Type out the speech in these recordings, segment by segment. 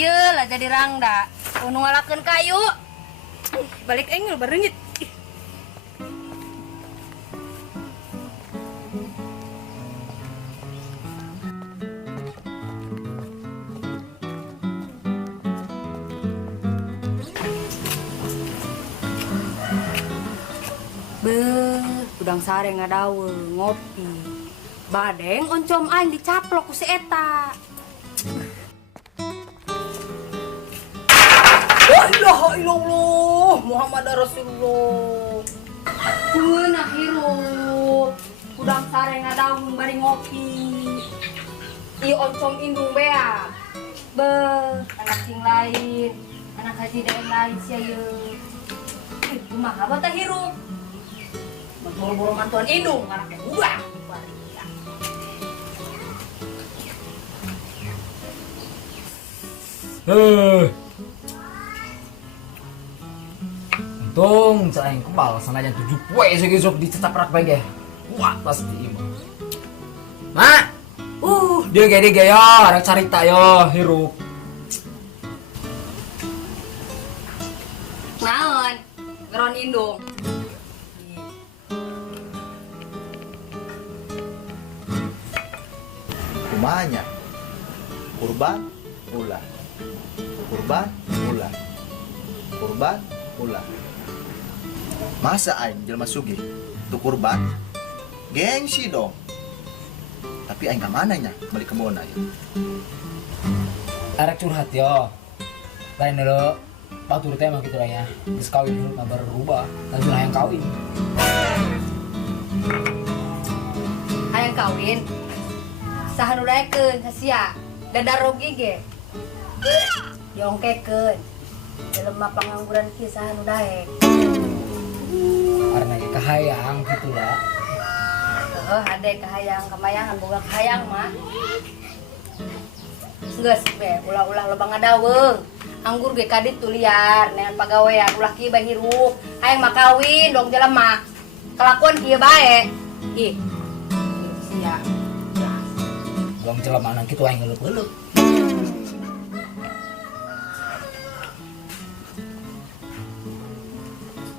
Iya lah jadi rangda. Unu ngalakeun kayu. Balik engel bereungit. Udang sare ngadawe ngopi. Badeng oncom aing dicaplok ku si eta. La ilaha illallah Muhammad Rasulullah. Beunah hirup. Udang sare ngadawe bari ngopi. Ieu oncom indung bea. Anak sing lain, anak haji daeng lain sia ieu. Kumaha bata hirup? Boro-boro mantuan indung anaknya buang. Untung saya kebal sanajan 7 poe sok dicetaprak bae ge. Wah, pasti imah. Mak. Dia ge ya, arek carita yo hirup. Naon? Geron indung. Kumanya kurban ulah masa aing jelema sugih tu kurban gengsi dong, tapi aing kamana nya balik kebona ya Arek curhat yo. Lain dulu batur teh mah kitu lah ya. Geus kawin dulu mah berubah, lanjut hayang kawin. Hayang kawin. Saha nu daekeun hasia? Dadar rugi ge. Diongkekeun. Jelema pangangguran kieu saha nu daek? Karena kahayang gitu lah. Heuh, hade kahayang kamayangan boga kahayang mah. Geus be, ulah-ulah loba ngadaweung. Anggur ge kadit tu liar, neangan pagawean ulah kieu bae hirup. Hayang mah kawin dong jelema. Kelakuan kieu bae. Ih. Sia. Buang jelema nang kitu aing ngeuleup-euleup.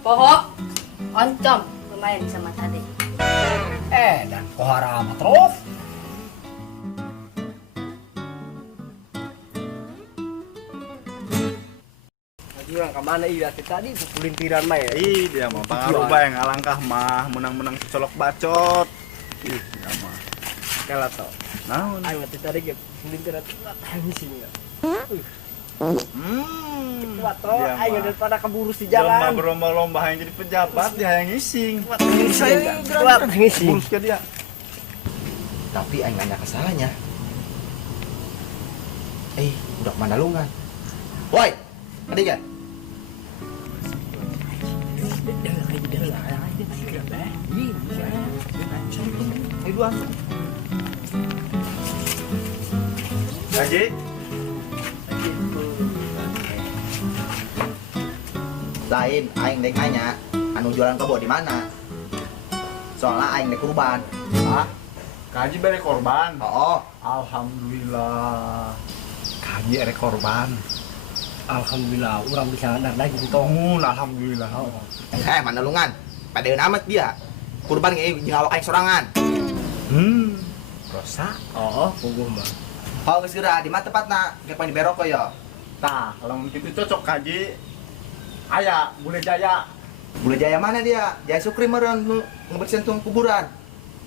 Poho, oncom lumayan sama tadi. Dan kohara amat terus. Jurang kemana iya tadi pulintiran mah ya. Ih, dia mah pangaruba yang alangkah mah menang-menang colok bacot. Ih, dia mah. Kala to. Naon? Aing tadi ge pulintiran tangis ya. Kuat to, Dia mah. aing daripada keburu si Lomba jalan. berlomba-lomba yang jadi pejabat dia yang ngising. Kuat ngisi. Burus ke dia. tapi aing nanya kesalahnya budak Mandalungan woi tadi kan Ridwan. Haji. lain aing dek nanya anu jualan kebo di mana soalnya aing dek kurban Ah, kaji bere korban. oh Alhamdulillah. Kaji ere korban. Alhamdulillah urang bisa ngandar daging tong. Alhamdulillah. Mandalungan pada amat dia kurban ge jeung awak aing sorangan Rosa. Pungguh mah. oh geus geura di mana tepatna ge pan di beroko ya Tah, lamun kitu cocok kaji. Aya, Bule Jaya. Bule Jaya mana dia Jaya Sukri meureun nu ngebersihin tung kuburan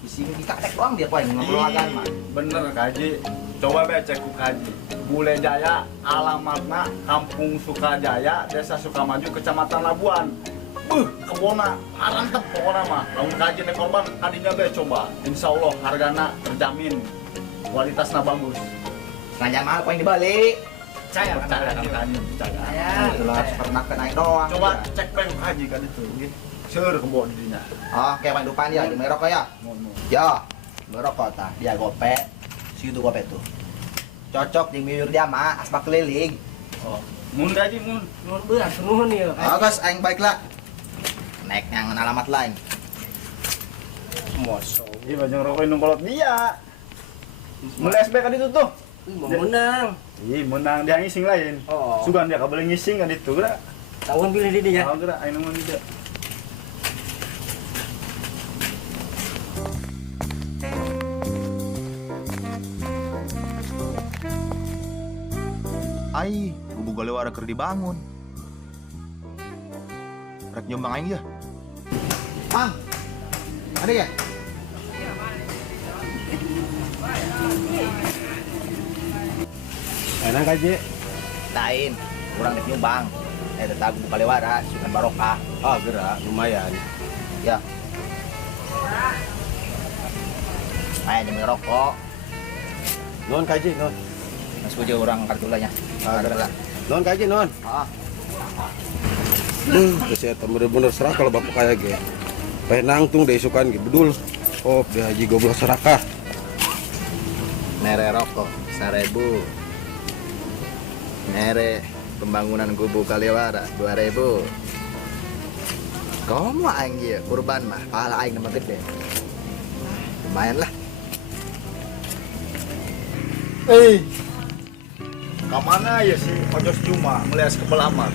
di sini kita tek doang dia poin ngobrol agama Bener kaji. Coba be cek ku kaji. Bule Jaya alamatna Kampung Sukajaya, Desa Sukamaju, Kecamatan Labuan. Kebona arantep pokona mah. Lamun kaji nek korban kadinya be coba. Insyaallah hargana terjamin. Kualitasna bagus. ngajar mahal poin dibalik Percaya kan percaya. jelas pernah kena doang Coba cek pe ku kaji kan itu nggih. Seur kebo di dinya. oke pan depan dia di meroko ya ya meroko tah dia gope situ gope tuh cocok di miyur dia mah asbak keliling Oh, mun kaji mun. Nuhun beus nuhun ieu. Bagus, aing baiklah. Naik yang alamat lain. Mosok. Ieu bajang rokok indung kolot dia. Mulai SB kan itu tuh. Mau menang. Ih, menang dia ngising lain. Oh. Sugan dia boleh ngising kan itu gerak. Tahun pilih dia ya. Tahu gerak aing nomor dia. Ai, gubuk galewara keur dibangun. Rek nyombang aing ya. Bang. Ada ya? Enak aja. Lain, kurang rek nyumbang. Tetap gubuk galewara, sukan barokah. Ah, gerak lumayan. Ya. Ayo nyemil rokok. Non kaji non. Mas puja orang kartulanya. Gerak. Non kaji non. Ah. Kesehatan bener-bener serah kalau bapak kayak gitu. Pengen nangtung deh isukan gitu bedul. Oh, dia haji goblok serakah. Mere rokok 1.000. Mere pembangunan gubuk Kaliwara 2.000. Kamu aing ya kurban mah, pahala aing nama gede. Lumayan lah. Kamana ya si ojos cuma melihat ke pelamar.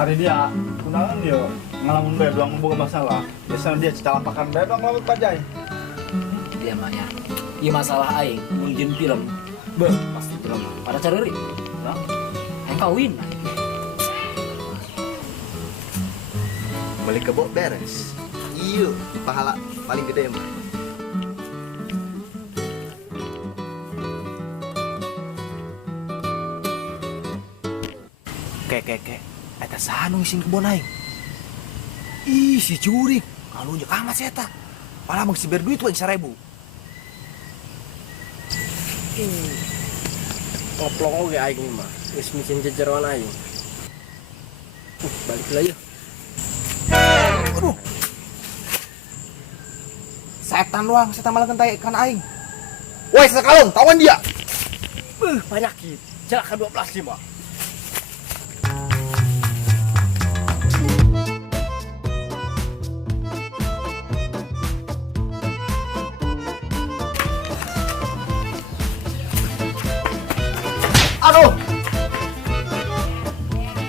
Hari dia, kunangan dia ngalamun bedong bukan masalah. Biasanya dia cicala pakan bedong laut pajai. Dia mah ya. Iya masalah aing mungkin film. Beh, pasti film. Pada cari nah, aing kawin. Balik ke bok beres. Iya, pahala paling gede mah. Kek. Eta sanu sing kebon aing. Ih, si Jurik. Kalau njek amat si eta. Pala mung si berduit we 1.000. Ngoplong oge aing mah. Geus micin jejeroan aing. Balik lah ya. Aduh. Setan doang, setan malah kentai ikan aing. Woi, sekalung, tawan dia. Penyakit. Celaka 12 sih mah. Aduh.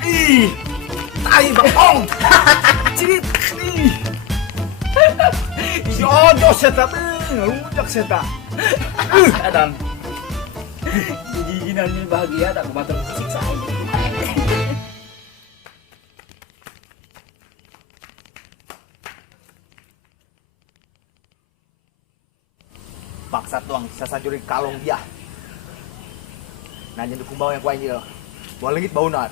Ih. Tai bangong. Cit. Ih. Si ojos seta ngelunjak seta. Edan. Jijinan ini bahagia tak kumatur siksa aing. Paksa tuang sasa Jurik kalong dia. Nanya dukung bau yang kuat aja. Boleh ngit bau nar.